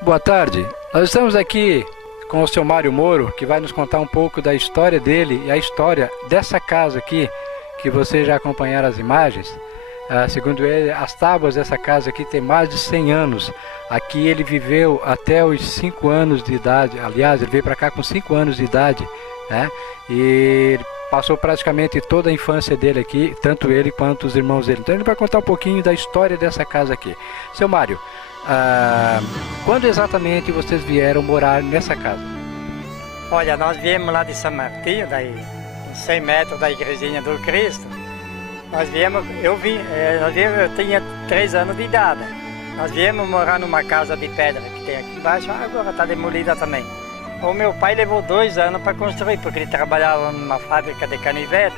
Boa tarde. Nós estamos aqui com o seu Mário Moro, que vai nos contar um pouco da história dele e a história dessa casa aqui, que vocês já acompanharam as imagens. Segundo ele, as tábuas dessa casa aqui tem mais de 100 anos. Aqui ele viveu até os 5 anos de idade. Aliás, ele veio para cá com 5 anos de idade, né? E ele passou praticamente toda a infância dele aqui, tanto ele quanto os irmãos dele. Então ele vai contar um pouquinho da história dessa casa aqui. Seu Mário, quando exatamente vocês vieram morar nessa casa? Olha, nós viemos lá de São Martinho, daí, uns 100 metros da igrejinha do Cristo. Nós viemos, eu tinha 3 anos de idade. Nós viemos morar numa casa de pedra que tem aqui embaixo, agora está demolida também. O meu pai levou 2 anos para construir, porque ele trabalhava numa fábrica de canivete.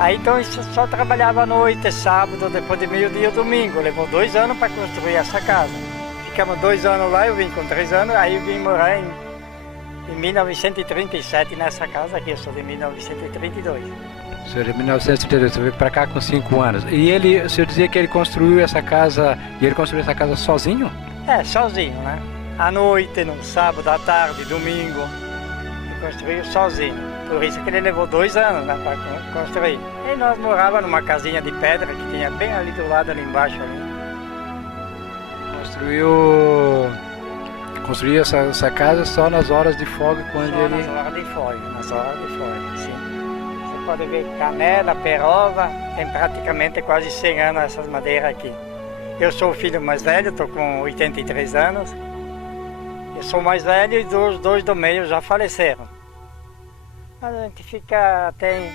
Aí então ele só trabalhava à noite, sábado, depois de meio-dia, domingo. Levou 2 anos para construir essa casa. Ficamos 2 anos lá, eu vim com 3 anos, aí eu vim morar em 1937 nessa casa aqui, eu sou de 1932. O senhor de 1932, você veio para cá com 5 anos. E o senhor dizia que ele construiu essa casa, sozinho? É, sozinho, né? À noite, no sábado, à tarde, domingo, ele construiu sozinho. Por isso que ele levou 2 anos, né, para construir. E nós morávamos numa casinha de pedra que tinha bem ali do lado, ali embaixo. Ali. Construiu essa casa só nas horas de folga, quando só nas horas de folga, sim. Você pode ver canela, perova, tem praticamente quase 100 anos essas madeiras aqui. Eu sou o filho mais velho, estou com 83 anos. Eu sou o mais velho e os 2 do meio já faleceram. A gente fica até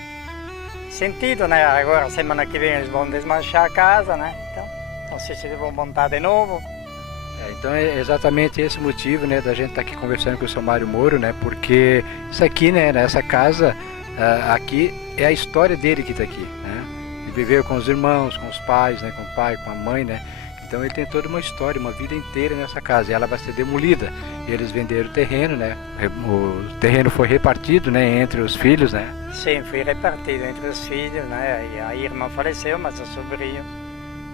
sentido, né? Agora, semana que vem, eles vão desmanchar a casa, né? Então, não sei se eles vão montar de novo. Então é exatamente esse motivo, né, da gente estar aqui conversando com o seu Mário Moro, né? Porque isso aqui, né, essa casa aqui é a história dele que está aqui, né? Ele viveu com os irmãos, com os pais, né? Com o pai, com a mãe, né? Então ele tem toda uma história, uma vida inteira nessa casa, e ela vai ser demolida. Eles venderam o terreno, né? O terreno foi repartido, né, entre os filhos, né? Sim, foi repartido entre os filhos, né? E a irmã faleceu, mas o sobrinho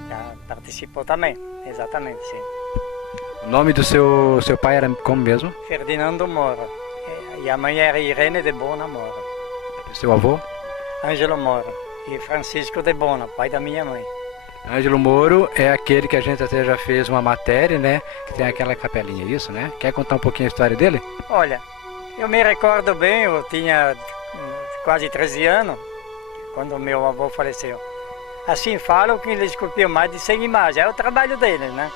já participou também, exatamente, sim. O nome do seu pai era como mesmo? Ferdinando Moro. E a mãe era Irene de Bona Moro. E seu avô? Ângelo Moro. E Francisco de Bona, pai da minha mãe. Ângelo Moro é aquele que a gente até já fez uma matéria, né? Que tem aquela capelinha, isso, né? Quer contar um pouquinho a história dele? Olha, eu me recordo bem, eu tinha quase 13 anos, quando meu avô faleceu. Assim falam que ele esculpiu mais de 100 imagens, é o trabalho dele, né?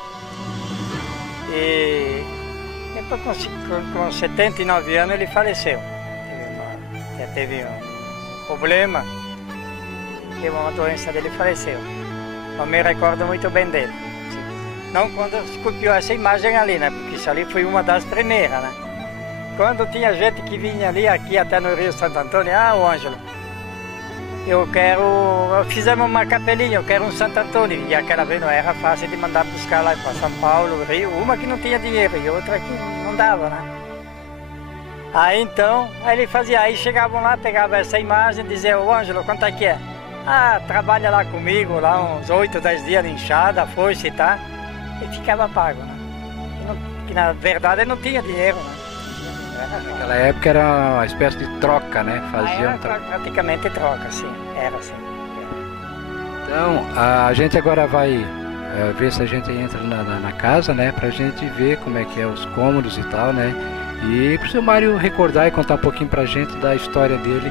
E depois com 79 anos ele faleceu. Já teve um problema, teve uma doença dele e faleceu. Eu me recordo muito bem dele. Não quando esculpiu essa imagem ali, né? Porque isso ali foi uma das primeiras, né? Quando tinha gente que vinha ali, aqui até no Rio Santo Antônio, o Ângelo, fizemos uma capelinha, eu quero um Santo Antônio. E aquela vez não era fácil de mandar buscar lá para São Paulo, Rio, uma que não tinha dinheiro e outra que não dava, né? Aí então, ele fazia, aí chegavam lá, pegavam essa imagem e diziam, ô Ângelo, quanto é que é? Trabalha lá comigo, lá uns 8, 10 dias de enxada, foice e tá, e ficava pago, né? Que na verdade não tinha dinheiro, né? Naquela época era uma espécie de troca, né? Praticamente troca, sim, era assim. Então, a gente agora vai ver se a gente entra na casa, né? Pra gente ver como é que é os cômodos e tal, né? E pro seu Mário recordar e contar um pouquinho pra gente da história dele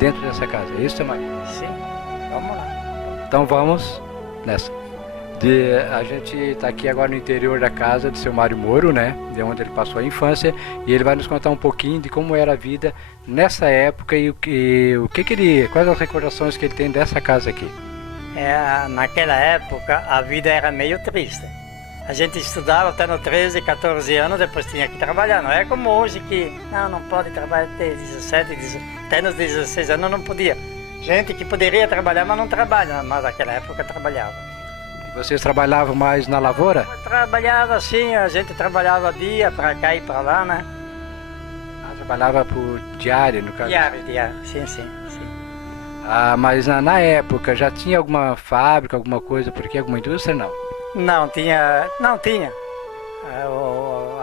dentro dessa casa. É isso, seu Mário? Sim, vamos lá. Então vamos nessa. A gente está aqui agora no interior da casa do seu Mário Moro, né? De onde ele passou a infância, e ele vai nos contar um pouquinho de como era a vida nessa época e quais as recordações que ele tem dessa casa aqui. Naquela época a vida era meio triste. A gente estudava até nos 13, 14 anos, depois tinha que trabalhar. Não é como hoje que não pode trabalhar até 17, até nos 16 anos não podia. Gente que poderia trabalhar, mas não trabalha, mas naquela época trabalhava. Vocês trabalhavam mais na lavoura? Trabalhava sim, a gente trabalhava dia para cá e para lá, né? Trabalhava por diário, no caso? Diário, sim. Mas na época já tinha alguma fábrica, alguma coisa por aqui, alguma indústria, não? Não tinha.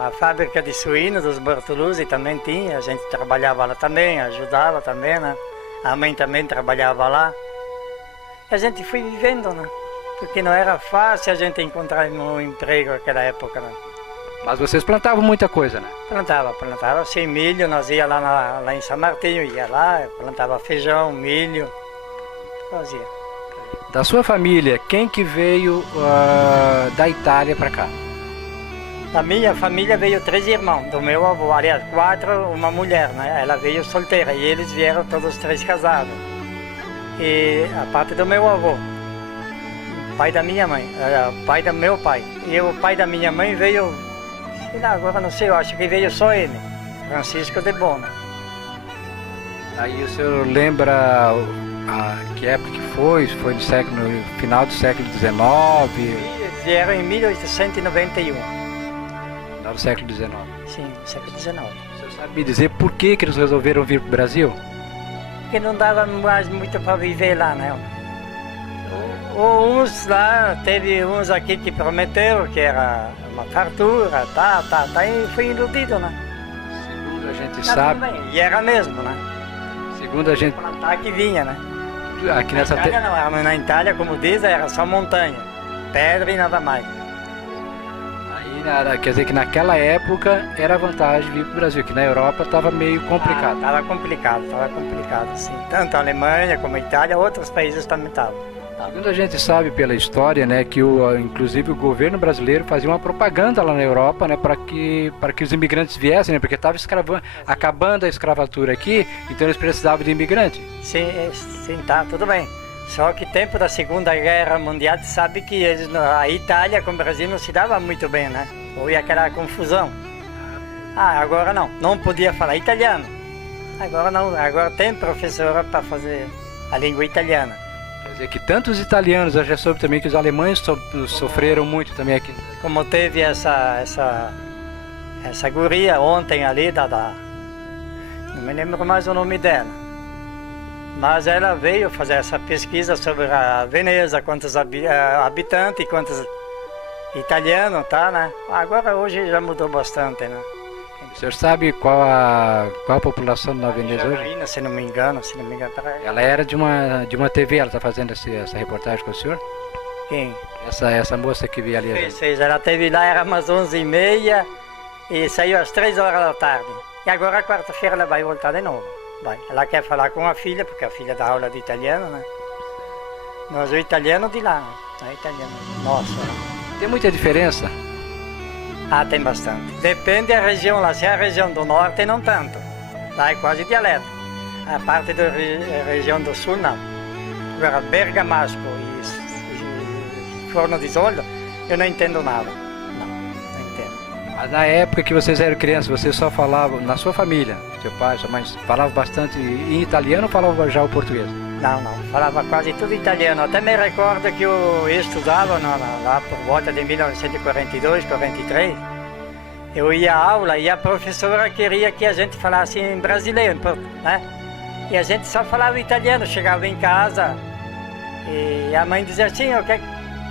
A fábrica de suínos dos Bertoluzzi também tinha, a gente trabalhava lá também, ajudava também, né? A mãe também trabalhava lá. E a gente foi vivendo, né? Porque não era fácil a gente encontrar um emprego naquela época, né? Mas vocês plantavam muita coisa, né? Plantava sem milho, nós ia lá em São Martinho, ia lá, plantava feijão, milho, fazia. Da sua família, quem que veio da Itália para cá? Da minha família veio 3 irmãos, do meu avô, aliás, 4, uma mulher, né? Ela veio solteira e eles vieram todos 3 casados. E a parte do meu avô, pai da minha mãe, pai do meu pai. E o pai da minha mãe veio, sei lá, agora não sei, eu acho que veio só ele, Francisco de Bona. Aí o senhor lembra que época que foi? Foi no final do século XIX? Eles vieram em 1891. Final do século XIX. Sim, século XIX. O senhor sabe me dizer por que eles resolveram vir para o Brasil? Porque não dava mais muito para viver lá, né? Uns lá, teve uns aqui que prometeram que era uma fartura, e foi iludido, né? Segundo a gente sabe... E era mesmo, né? Segundo a gente... Plantar que vinha, né? Aqui nessa Itália não, na Itália, como diz, era só montanha, pedra e nada mais. Aí, quer dizer que naquela época era vantagem vir para o Brasil, que na Europa estava meio complicado. Estava complicado, sim. Tanto a Alemanha como a Itália, outros países também estavam. Segundo a gente sabe pela história, né, que inclusive o governo brasileiro fazia uma propaganda lá na Europa, né, para que os imigrantes viessem, né, porque estava acabando a escravatura aqui, então eles precisavam de imigrantes. Sim, tá, tudo bem. Só que tempo da Segunda Guerra Mundial, sabe que a Itália com o Brasil não se dava muito bem, né? Houve aquela confusão. Agora não podia falar italiano. Agora não, agora tem professora para fazer a língua italiana. Quer dizer que tantos italianos, já soube também que os alemães sofreram muito também aqui. Como teve essa guria ontem ali, não me lembro mais o nome dela. Mas ela veio fazer essa pesquisa sobre a Veneza, quantos habitantes, quantos italianos, tá, né? Agora hoje já mudou bastante, né? O senhor sabe qual a população da Veneza hoje? Se não me engano. Ela era de uma TV, ela está fazendo essa reportagem com o senhor? Quem? Essa moça que veio ali. Fez, ela teve lá, era umas 11h30 e saiu às 3 horas da tarde. E agora, quarta-feira, ela vai voltar de novo. Ela quer falar com a filha, porque a filha dá aula de italiano, né? Nós o italiano de lá, não é italiano nosso, né? Tem muita diferença? Tem bastante. Depende da região lá. Se é a região do norte, não tanto. Lá é quase dialeto. A parte da região do sul, não. Agora, bergamasco e forno de soldo, eu não entendo nada. Não entendo. Mas na época que vocês eram crianças, vocês só falavam, na sua família, seu pai, sua mãe, falavam bastante em italiano ou falavam já o português? Não, falava quase tudo italiano. Até me recordo que eu estudava lá por volta de 1942, 43. Eu ia à aula e a professora queria que a gente falasse em brasileiro, né? E a gente só falava italiano. Chegava em casa e a mãe dizia assim, o que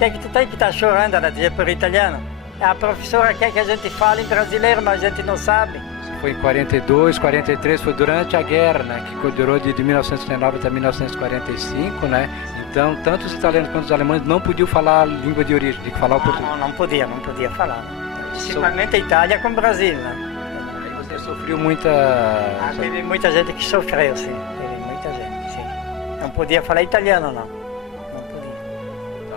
é que tu tem que estar chorando? Ela dizia por italiano. A professora quer que a gente fale em brasileiro, mas a gente não sabe. Foi em 42, 43, foi durante a guerra, né, que durou de 1939 até 1945, né? Então, tanto os italianos quanto os alemães não podiam falar a língua de origem, tinha que falar o português. Não podia falar. Principalmente a Itália com o Brasil, né? Aí você sofreu muita... Teve muita gente que sofreu, sim. Teve muita gente, sim. Não podia falar italiano, não.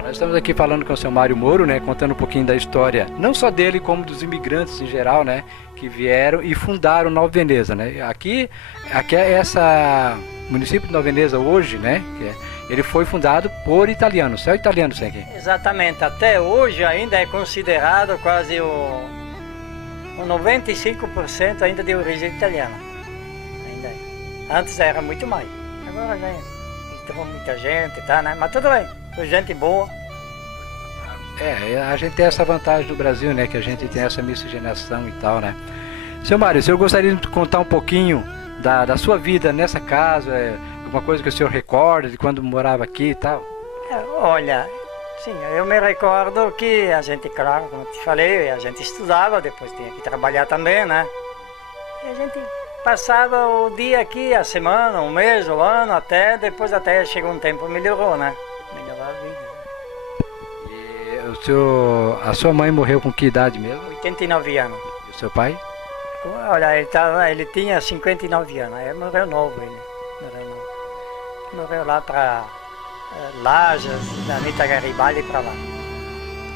Nós estamos aqui falando com o seu Mário Moro, né, contando um pouquinho da história, não só dele, como dos imigrantes em geral, né, que vieram e fundaram Nova Veneza, né. Aqui é município de Nova Veneza hoje, né, ele foi fundado por italianos, só italianos tem aqui. Exatamente, até hoje ainda é considerado quase o 95% ainda de origem italiana. Ainda é. Antes era muito mais, agora já entrou muita gente, tá, né, mas tudo bem. Gente boa. A gente tem essa vantagem do Brasil, né? Que a gente tem essa miscigenação e tal, né? Seu Mário, o senhor gostaria de contar um pouquinho da sua vida nessa casa? Alguma coisa que o senhor recorda de quando morava aqui e tal? Olha, Sim, eu me recordo que a gente, claro, como eu te falei, a gente estudava, depois tinha que trabalhar também, né? E a gente passava o dia aqui, a semana, o mês, o ano, depois até chegou um tempo melhorou, né? Melhorou a vida. E a sua mãe morreu com que idade mesmo? 89 anos. E o seu pai? Olha, ele tinha 59 anos, aí morreu novo ele. Morreu lá para Lajas, da Anitta Garibaldi para lá.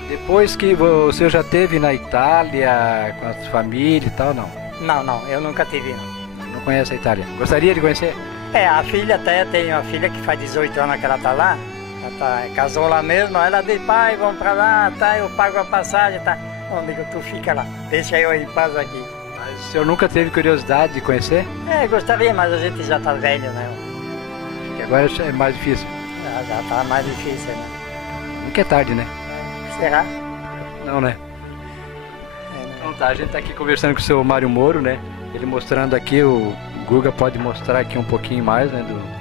Depois que você já esteve na Itália, com a sua família e tal, não? Não, eu nunca tive, não. Não conhece a Itália? Gostaria de conhecer? A filha até tem uma filha que faz 18 anos que ela tá lá. Casou lá mesmo, ela diz, pai, vamos para lá, tá, eu pago a passagem, tá. Não, digo, tu fica lá, deixa eu em paz aqui. Mas o senhor nunca teve curiosidade de conhecer? Gostaria, mas a gente já tá velho, né? Que agora é mais difícil. Já tá mais difícil, né? Nunca é tarde, né? Será? Não, né? Então tá, a gente tá aqui conversando com o seu Mário Moro, né? Ele mostrando aqui, o Guga pode mostrar aqui um pouquinho mais, né? Do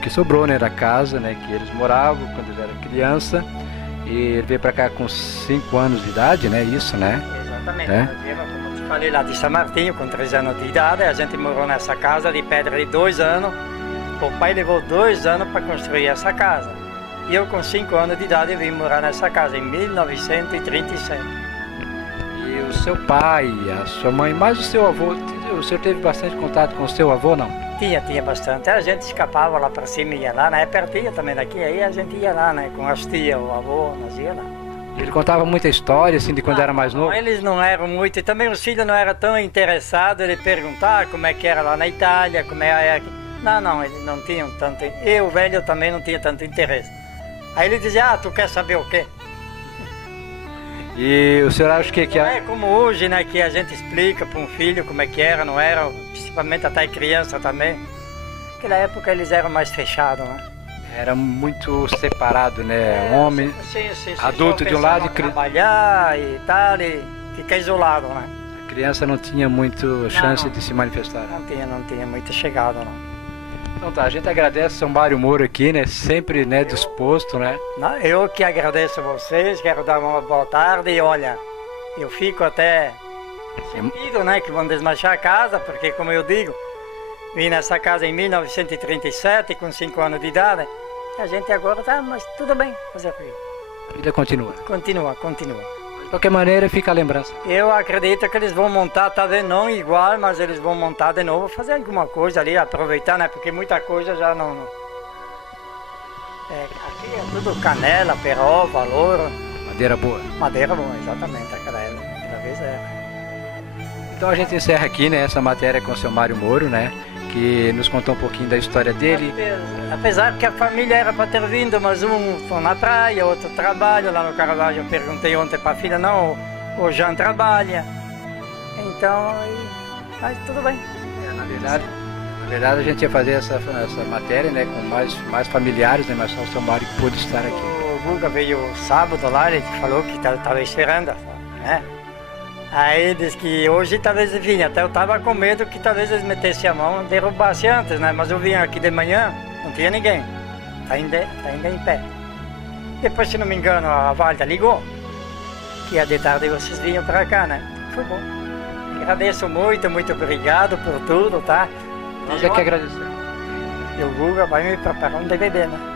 que sobrou, né? Da casa, né? Que eles moravam quando ele era criança. E ele veio pra cá com 5 anos de idade, né? Isso, né? Exatamente. Nós viemos, como eu te falei, lá de São Martinho, com 3 anos de idade. A gente morou nessa casa de pedra de 2 anos. O pai levou 2 anos para construir essa casa. E eu, com 5 anos de idade, vim morar nessa casa em 1937. E o seu pai, a sua mãe, mais o seu avô, o senhor teve bastante contato com o seu avô, não? Tinha bastante. A gente escapava lá para cima e ia lá, né? É pertinho também daqui, aí a gente ia lá, né? Com as tias, o avô, nós ia lá. Ele contava muita história, assim, de quando era mais novo? Eles não eram muito, e também os filhos não eram tão interessados em perguntar como é que era lá na Itália, como é aqui. Não, eles não tinham tanto. Eu, velho, também não tinha tanto interesse. Aí ele dizia, tu quer saber o quê? E o senhor acha que... Não é como hoje, né, que a gente explica para um filho como é que era, não era, principalmente até criança também. Naquela época eles eram mais fechados, né? Era muito separado, né? Homem, sim, adulto de um lado e trabalhar e tal, e ficar isolado, né? A criança não tinha muito chance de se manifestar. Não tinha muito chegado, não. Então tá, a gente agradece o seu Mário Moro aqui, né? Sempre, né, disposto, né? Eu que agradeço a vocês, quero dar uma boa tarde e olha, eu fico até sentido, né, que vão desmanchar a casa, porque como eu digo, vim nessa casa em 1937, com 5 anos de idade, a gente agora tá, mas tudo bem, fazer o quê? A vida continua. Continua. De qualquer maneira, fica a lembrança. Eu acredito que eles vão montar, talvez não igual, mas eles vão montar de novo, fazer alguma coisa ali, aproveitar, né? Porque muita coisa já não... aqui é tudo canela, peró, valor. Madeira boa. Madeira boa, exatamente, aquela vez era. Então a gente encerra aqui, né, essa matéria com o seu Mário Moro, né? Que nos contou um pouquinho da história dele. Apesar que a família era para ter vindo, mas um foi na praia, outro trabalha lá no Caravaggio. Eu perguntei ontem para a filha, não, o Jean trabalha. Então, mas tudo bem. Na verdade a gente ia fazer essa matéria, né, com mais familiares, né, mas só o seu Mário que pôde estar aqui. O Guga veio sábado lá, ele falou que estava esperando, né? Aí disse que hoje talvez vinha, até eu estava com medo que talvez eles metessem a mão e derrubassem antes, né? Mas eu vim aqui de manhã, não tinha ninguém, tá ainda em pé. Depois, se não me engano, a Valda ligou, que de tarde vocês vinham para cá, né? Foi bom. Agradeço muito obrigado por tudo, tá? Nós é que agradecemos. E o Guga vai me preparar um DVD, né?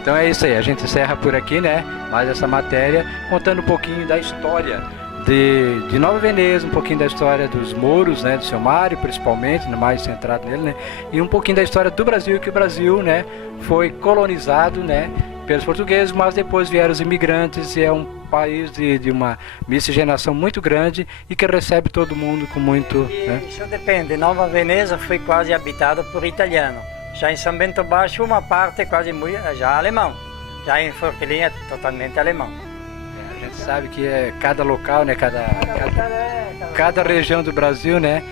Então é isso aí, a gente encerra por aqui, né? Mais essa matéria, contando um pouquinho da história de Nova Veneza, um pouquinho da história dos Moros, né? Do seu Mário, principalmente, mais centrado nele, né? E um pouquinho da história do Brasil, que o Brasil, né, foi colonizado, né, pelos portugueses, mas depois vieram os imigrantes e é um país de uma miscigenação muito grande e que recebe todo mundo com muito... né? Isso depende, Nova Veneza foi quase habitada por italiano. Já em São Bento Baixo, uma parte quase já alemão. Já em Forquilinha é totalmente alemão. A gente sabe que cada local, né, cada região do Brasil, né,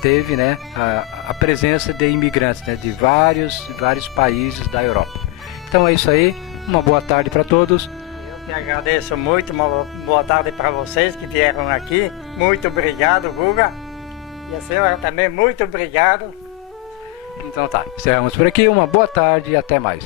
teve, né, a presença de imigrantes, né, de vários países da Europa. Então é isso aí, uma boa tarde para todos. Eu que agradeço muito, uma boa tarde para vocês que vieram aqui. Muito obrigado, Guga. E a senhora também, muito obrigado. Então tá, encerramos por aqui, uma boa tarde e até mais.